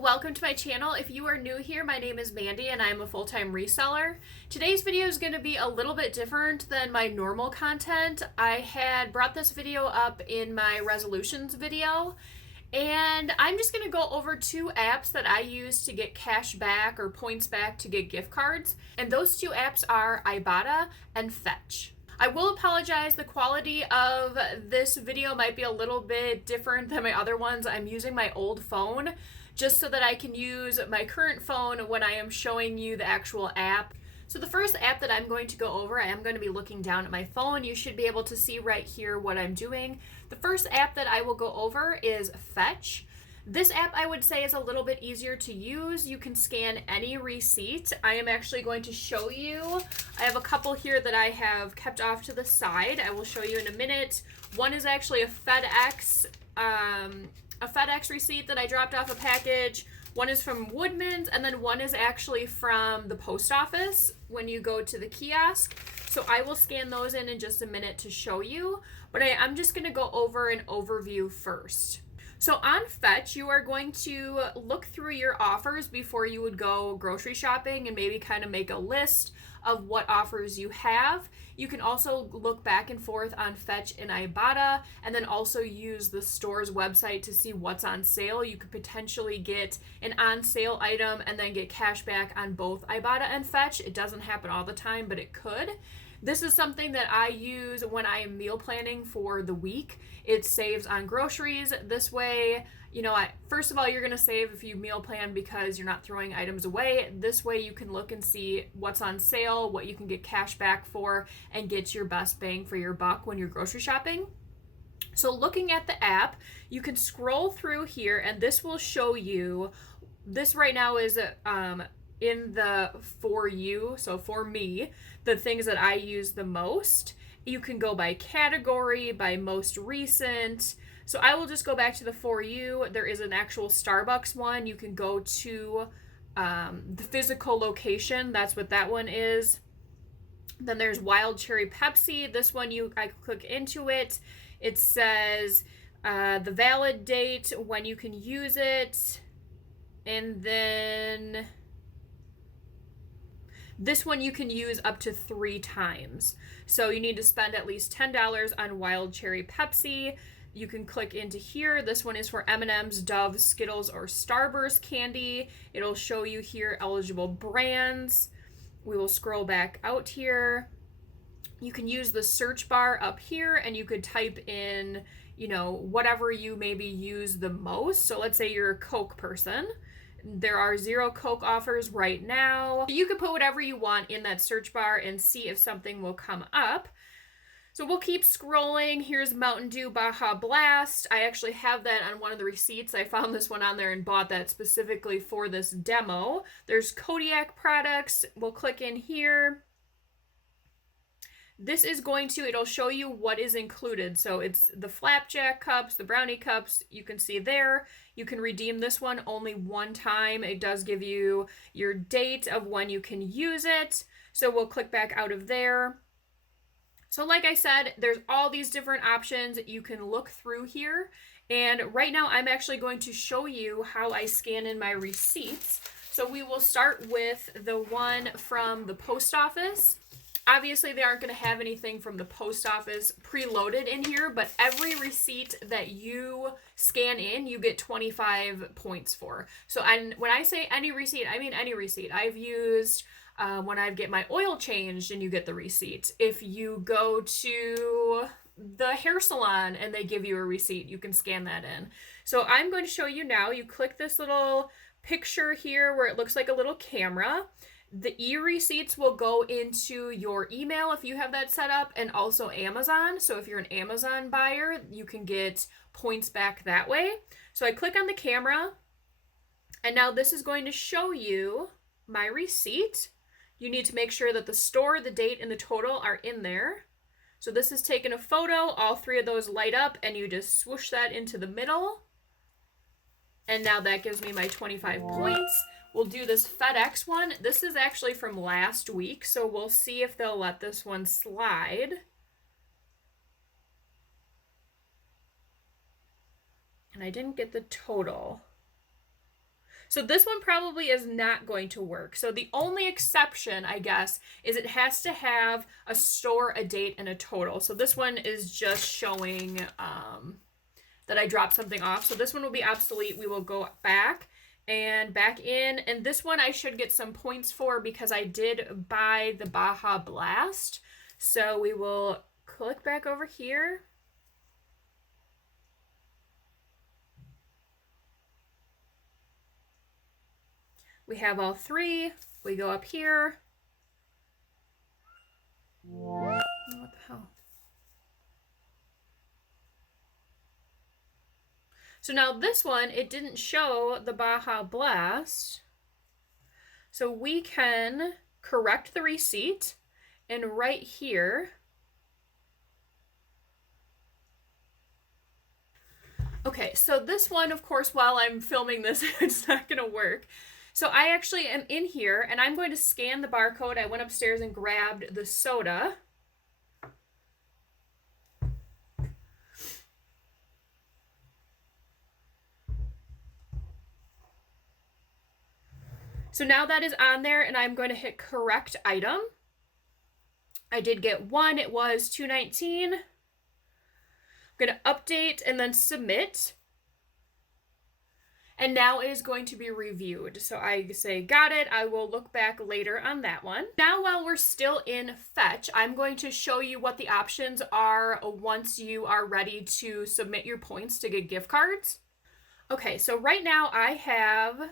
welcome to my channel. If you are new here, my name is Mandy and I'm a full-time reseller. Today's video is going to be a little bit different than my normal content. I had brought this video up in my resolutions video, and I'm just going to go over two apps that I use to get cash back or points back to get gift cards. And those two apps are Ibotta and Fetch. I will apologize, the quality of this video might be a little bit different than my other ones. I'm using my old phone just so that I can use my current phone when I am showing you the actual app. So the first app that I'm going to go over, I am going to be looking down at my phone. You should be able to see right here what I'm doing. The first app that I will go over is Fetch. This app, I would say, is a little bit easier to use. You can scan any receipt. I am actually going to show you. I have a couple here that I have kept off to the side. I will show you in a minute. One is actually a FedEx receipt that I dropped off a package. One is from Woodman's, and then one is actually from the post office when you go to the kiosk. So I will scan those in just a minute to show you, but I'm just going to go over an overview first. So on Fetch, you are going to look through your offers before you would go grocery shopping and maybe kind of make a list of what offers you have. You can also look back and forth on Fetch and Ibotta, and then also use the store's website to see what's on sale. You could potentially get an on sale item and then get cash back on both Ibotta and Fetch. It doesn't happen all the time, but it could. This is something that I use when I am meal planning for the week. It saves on groceries. This way, first of all, you're going to save if you meal plan because you're not throwing items away. This way you can look and see what's on sale, what you can get cash back for, and get your best bang for your buck when you're grocery shopping. So looking at the app, you can scroll through here and this will show you, this right now is in the For You, so for me, the things that I use the most. You can go by category, by most recent. So I will just go back to the For You. There is an actual Starbucks one. You can go to the physical location. That's what that one is. Then there's Wild Cherry Pepsi. This one, I click into it. It says the valid date, when you can use it, and then this one you can use up to 3 times. So you need to spend at least $10 on Wild Cherry Pepsi. You can click into here. This one is for M&M's, Dove, Skittles, or Starburst candy. It'll show you here eligible brands. We will scroll back out here. You can use the search bar up here and you could type in, whatever you maybe use the most. So let's say you're a Coke person. There are 0 Coke offers right now. You can put whatever you want in that search bar and see if something will come up. So we'll keep scrolling. Here's Mountain Dew Baja Blast. I actually have that on one of the receipts. I found this one on there and bought that specifically for this demo. There's Kodiak products. We'll click in here. This is it'll show you what is included. So it's the flapjack cups, the brownie cups, you can see there. You can redeem this one only one time. It does give you your date of when you can use it. So we'll click back out of there. So like I said, there's all these different options you can look through here. And right now I'm actually going to show you how I scan in my receipts. So we will start with the one from the post office. Obviously, they aren't going to have anything from the post office preloaded in here, but every receipt that you scan in, you get 25 points for. So when I say any receipt, I mean any receipt. I've used when I get my oil changed and you get the receipt. If you go to the hair salon and they give you a receipt, you can scan that in. So I'm going to show you now. You click this little picture here where it looks like a little camera. The e-receipts will go into your email if you have that set up, and also Amazon. So if you're an Amazon buyer, you can get points back that way. So I click on the camera, and now this is going to show you my receipt. You need to make sure that the store, the date, and the total are in there. So this is taking a photo. All 3 of those light up, and you just swoosh that into the middle. And now that gives me my 25 points. We'll do this FedEx one. This is actually from last week, so we'll see if they'll let this one slide. And I didn't get the total. So this one probably is not going to work. So the only exception, I guess, is it has to have a store, a date, and a total. So this one is just showing that I dropped something off. So this one will be obsolete. We will go back and back in. And this one I should get some points for because I did buy the Baja Blast. So we will click back over here. We have all three. We go up here. What the hell? So now this one, it didn't show the Baja Blast. So we can correct the receipt, and right here, okay, so this one, of course, while I'm filming this, it's not gonna work. So I actually am in here, and I'm going to scan the barcode. I went upstairs and grabbed the soda. So now that is on there, and I'm going to hit correct item. I did get one. It was $2.19. I'm going to update and then submit. And now it is going to be reviewed. So I say, got it. I will look back later on that one. Now, while we're still in Fetch, I'm going to show you what the options are once you are ready to submit your points to get gift cards. Okay, so right now I have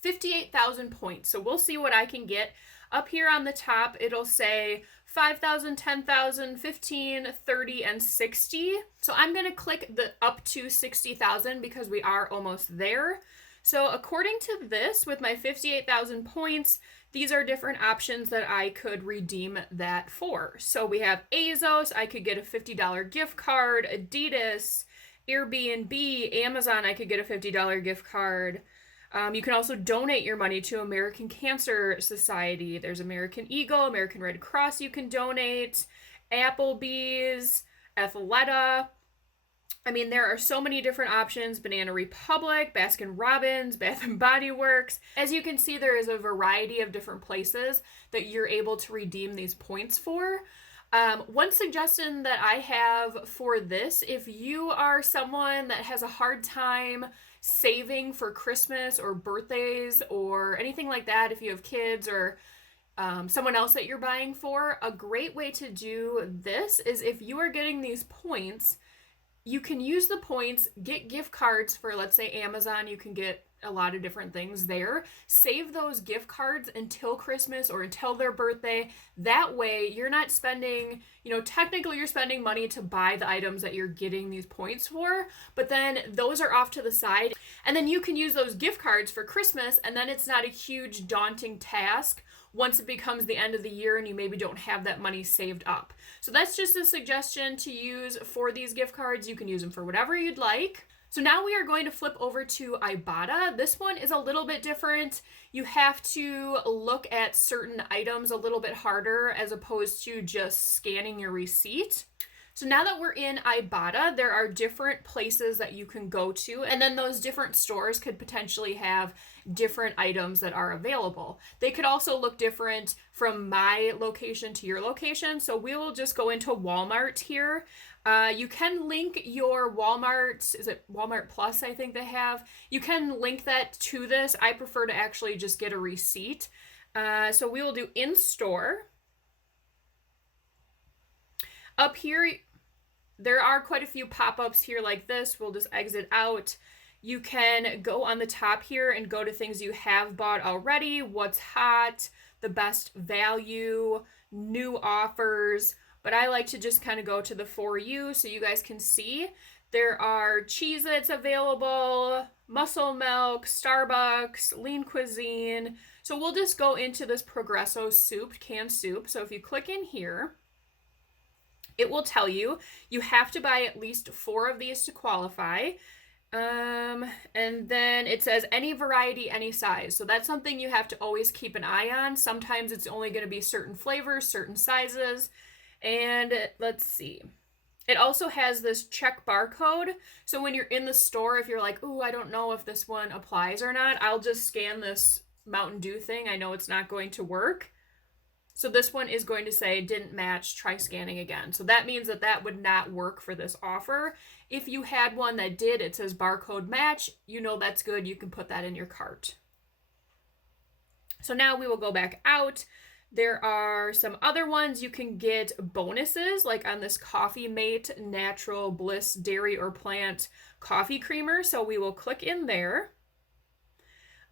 58,000 points. So we'll see what I can get. Up here on the top, it'll say 5,000, 10,000, 15, 30, and 60. So I'm going to click the up to 60,000 because we are almost there. So according to this, with my 58,000 points, these are different options that I could redeem that for. So we have ASOS, I could get a $50 gift card, Adidas, Airbnb, Amazon, I could get a $50 gift card. You can also donate your money to American Cancer Society. There's American Eagle, American Red Cross you can donate, Applebee's, Athleta. I mean, there are so many different options. Banana Republic, Baskin Robbins, Bath and Body Works. As you can see, there is a variety of different places that you're able to redeem these points for. One suggestion that I have for this, if you are someone that has a hard time saving for Christmas or birthdays or anything like that, if you have kids or someone else that you're buying for, a great way to do this is if you are getting these points, you can use the points, get gift cards for, let's say, Amazon. You can get a lot of different things there. Save those gift cards until Christmas or until their birthday. That way you're not spending, technically you're spending money to buy the items that you're getting these points for, but then those are off to the side. And then you can use those gift cards for Christmas, and then it's not a huge daunting task once it becomes the end of the year and you maybe don't have that money saved up. So that's just a suggestion to use for these gift cards. You can use them for whatever you'd like. So now we are going to flip over to Ibotta. This one is a little bit different. You have to look at certain items a little bit harder as opposed to just scanning your receipt. So now that we're in Ibotta, there are different places that you can go to, and then those different stores could potentially have different items that are available. They could also look different from my location to your location. So we will just go into Walmart here. You can link your Walmart, is it Walmart Plus, I think they have. You can link that to this. I prefer to actually just get a receipt. So we will do in-store. Up here, there are quite a few pop-ups here like this. We'll just exit out. You can go on the top here and go to things you have bought already, what's hot, the best value, new offers. But I like to just kind of go to the For You so you guys can see. There are Cheez-Its available, Muscle Milk, Starbucks, Lean Cuisine. So we'll just go into this Progresso soup, canned soup. So if you click in here, it will tell you have to buy at least 4 of these to qualify. And then it says any variety, any size. So that's something you have to always keep an eye on. Sometimes it's only going to be certain flavors, certain sizes. And let's see. It also has this check barcode. So when you're in the store, if you're like, ooh, I don't know if this one applies or not, I'll just scan this Mountain Dew thing. I know it's not going to work. So this one is going to say didn't match, try scanning again. So that means that that would not work for this offer. If you had one that did, it says barcode match, you know that's good. You can put that in your cart. So now we will go back out. There are some other ones you can get bonuses, like on this Coffee Mate Natural Bliss Dairy or Plant Coffee Creamer. So we will click in there.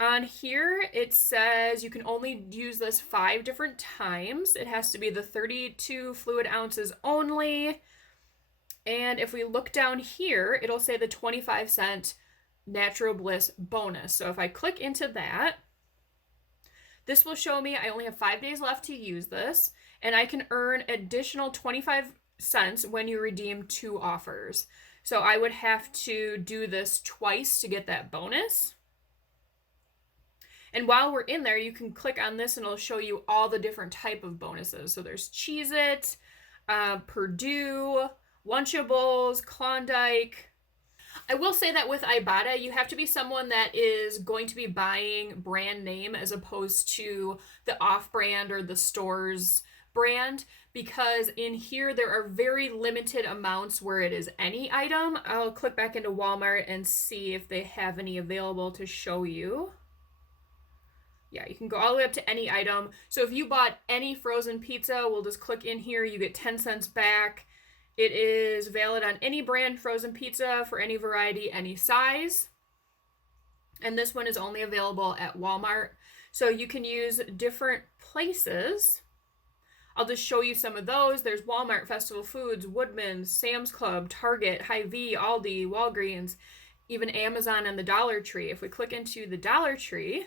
On here, it says you can only use this 5 different times. It has to be the 32 fluid ounces only. And if we look down here, it'll say the 25-cent Natural Bliss bonus. So if I click into that, this will show me I only have 5 days left to use this, and I can earn additional 25 cents when you redeem 2 offers. So I would have to do this twice to get that bonus. And while we're in there, you can click on this and it'll show you all the different type of bonuses. So there's Cheez-It, Purdue, Lunchables, Klondike. I will say that with Ibotta, you have to be someone that is going to be buying brand name as opposed to the off-brand or the store's brand, because in here there are very limited amounts where it is any item. I'll click back into Walmart and see if they have any available to show you. Yeah, you can go all the way up to any item. So if you bought any frozen pizza, we'll just click in here. You get 10 cents back. It is valid on any brand frozen pizza for any variety, any size. And this one is only available at Walmart. So you can use different places. I'll just show you some of those. There's Walmart, Festival Foods, Woodman's, Sam's Club, Target, Hy-Vee, Aldi, Walgreens, even Amazon and the Dollar Tree. If we click into the Dollar Tree,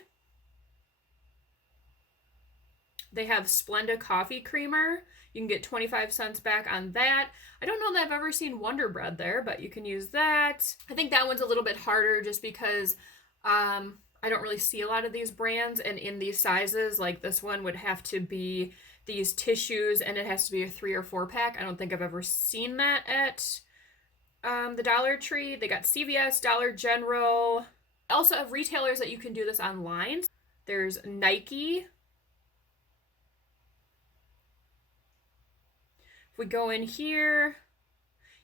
they have Splenda Coffee Creamer. You can get 25 cents back on that. I don't know that I've ever seen Wonder Bread there, but you can use that. I think that one's a little bit harder just because I don't really see a lot of these brands, and in these sizes, like this one would have to be these tissues and it has to be a 3 or 4 pack. I don't think I've ever seen that at the Dollar Tree. They got CVS, Dollar General. I also have retailers that you can do this online. There's Nike. If we go in here,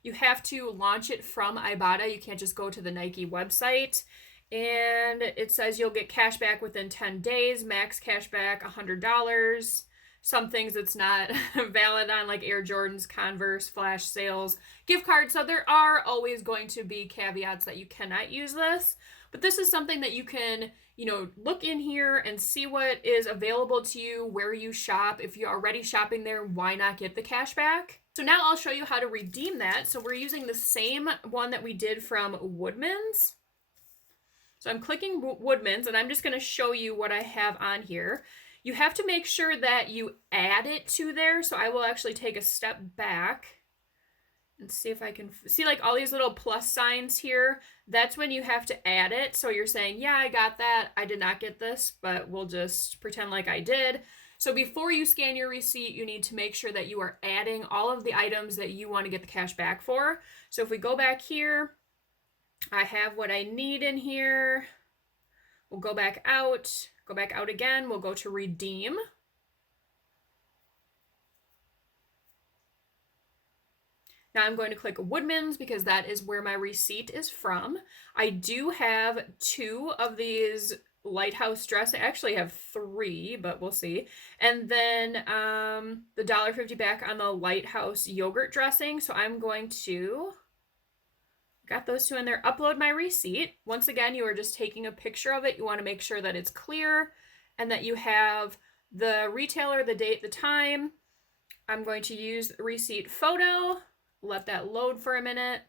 you have to launch it from Ibotta. You can't just go to the Nike website. And it says you'll get cash back within 10 days, max cash back $100. Some things it's not valid on, like Air Jordans, Converse, flash sales, gift cards. So there are always going to be caveats that you cannot use this. But this is something that you can, look in here and see what is available to you, where you shop. If you're already shopping there, why not get the cash back? So now I'll show you how to redeem that. So we're using the same one that we did from Woodman's. So I'm clicking Woodman's and I'm just going to show you what I have on here. You have to make sure that you add it to there. So I will actually take a step back and see if I can see like all these little plus signs here. That's when you have to add it. So you're saying, yeah, I got that. I did not get this, but we'll just pretend like I did. So before you scan your receipt, you need to make sure that you are adding all of the items that you want to get the cash back for. So if we go back here, I have what I need in here. We'll go back out again. We'll go to redeem. Now I'm going to click Woodman's because that is where my receipt is from. I do have 2 of these lighthouse dressing. I actually have 3, but we'll see. And then the $1.50 back on the lighthouse yogurt dressing. So I'm going to, got those 2 in there, upload my receipt. Once again, you are just taking a picture of it. You want to make sure that it's clear and that you have the retailer, the date, the time. I'm going to use the receipt photo. Let that load for a minute.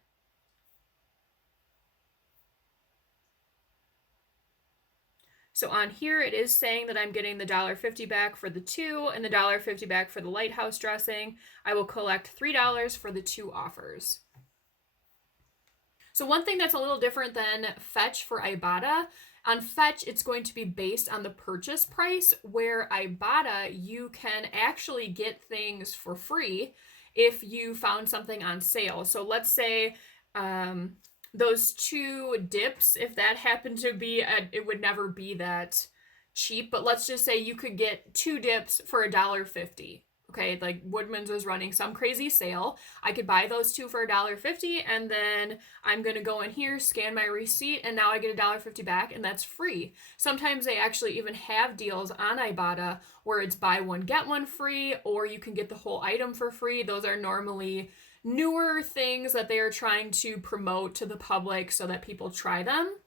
So on here, it is saying that I'm getting the $1.50 back for the 2 and the $1.50 back for the lighthouse dressing. I will collect $3 for the 2 offers. So one thing that's a little different than Fetch for Ibotta, on Fetch, it's going to be based on the purchase price, where Ibotta, you can actually get things for free. if you found something on sale. So let's say those 2 dips, if that happened to be, it would never be that cheap, but let's just say you could get 2 dips for $1.50. Okay, like Woodman's was running some crazy sale. I could buy those 2 for $1.50, and then I'm gonna go in here, scan my receipt, and now I get $1.50 back, and that's free. Sometimes they actually even have deals on Ibotta where it's buy one, get one free, or you can get the whole item for free. Those are normally newer things that they are trying to promote to the public so that people try them.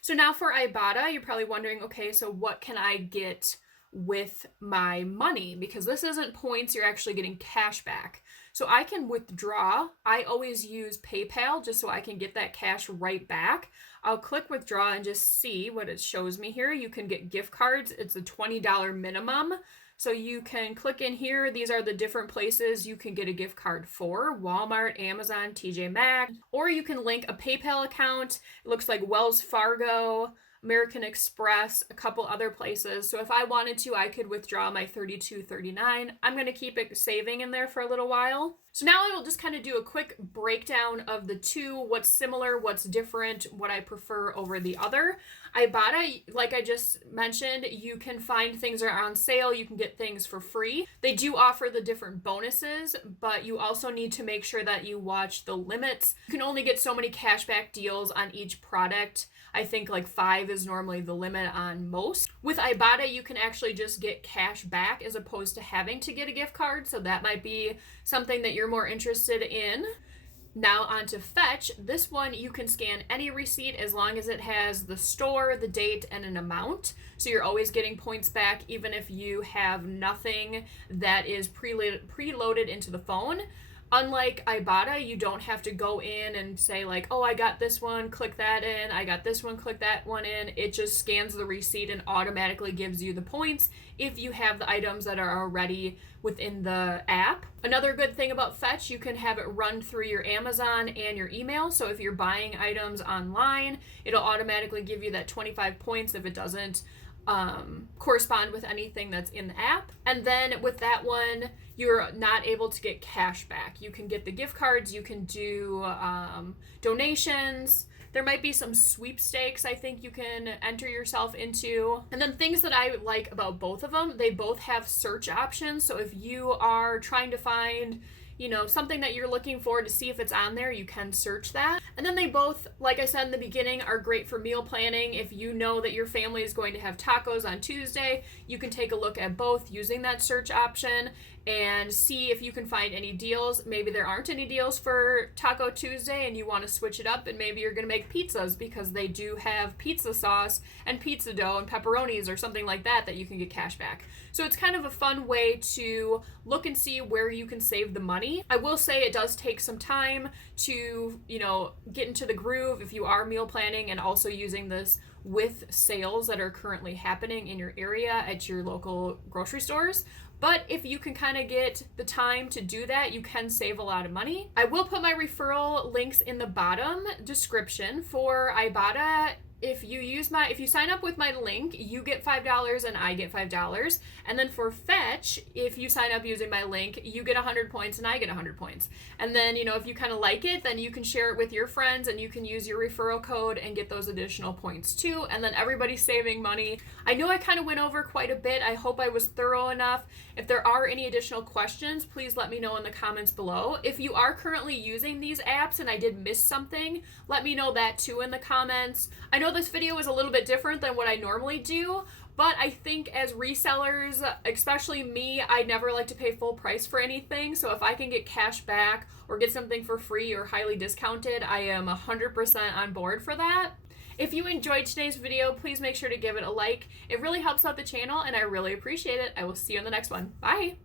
So now for Ibotta, you're probably wondering, okay, so what can I get with my money? Because this isn't points, you're actually getting cash back. So I can withdraw. I always use PayPal just so I can get that cash right back. I'll click withdraw and just see what it shows me here. You can get gift cards. It's a $20 minimum. So you can click in here. These are the different places you can get a gift card for: Walmart, Amazon, TJ Maxx, or you can link a PayPal account. It looks like Wells Fargo, American Express, a couple other places. So if I wanted to, I could withdraw my $32.39. I'm going to keep it saving in there for a little while. So now I will just kind of do a quick breakdown of the 2, what's similar, what's different, what I prefer over the other. Ibotta, like I just mentioned, you can find things that are on sale, you can get things for free. They do offer the different bonuses, but you also need to make sure that you watch the limits. You can only get so many cashback deals on each product. I think like 5 is normally the limit on most. With Ibotta, you can actually just get cash back as opposed to having to get a gift card, so that might be something that you're more interested in. Now on to Fetch. This one, you can scan any receipt as long as it has the store, the date, and an amount. So you're always getting points back even if you have nothing that is preloaded into the phone. Unlike Ibotta, you don't have to go in and say like, oh, I got this one, click that in, I got this one, click that one in. It just scans the receipt and automatically gives you the points if you have the items that are already within the app. Another good thing about Fetch, you can have it run through your Amazon and your email. So if you're buying items online, it'll automatically give you that 25 points if it doesn't correspond with anything that's in the app. And then with that one, you're not able to get cash back. You can get the gift cards, you can do donations. There might be some sweepstakes I think you can enter yourself into. And then things that I like about both of them, they both have search options. So if you are trying to find, you know, something that you're looking for to see if it's on there, you can search that. And then they both, like I said in the beginning, are great for meal planning. If you know that your family is going to have tacos on Tuesday, you can take a look at both using that search option and see if you can find any deals. Maybe there aren't any deals for Taco Tuesday and you want to switch it up, and maybe you're going to make pizzas because they do have pizza sauce and pizza dough and pepperonis or something like that that you can get cash back. So it's kind of a fun way to look and see where you can save the money. I will say it does take some time to, you know, get into the groove if you are meal planning and also using this with sales that are currently happening in your area at your local grocery stores. But if you can kind of get the time to do that, you can save a lot of money. I will put my referral links in the bottom description. For Ibotta, if you sign up with my link, you get $5 and I get $5. And then for Fetch, if you sign up using my link, you get 100 points and I get 100 points. And then, you know, if you kind of like it, then you can share it with your friends and you can use your referral code and get those additional points too. And then everybody's saving money. I know I kind of went over quite a bit. I hope I was thorough enough. If there are any additional questions, please let me know in the comments below. If you are currently using these apps and I did miss something, let me know that too in the comments. I know this video is a little bit different than what I normally do, but I think as resellers, especially me, I never like to pay full price for anything. So if I can get cash back or get something for free or highly discounted, I am 100% on board for that. If you enjoyed today's video, please make sure to give it a like. It really helps out the channel and I really appreciate it. I will see you in the next one. Bye.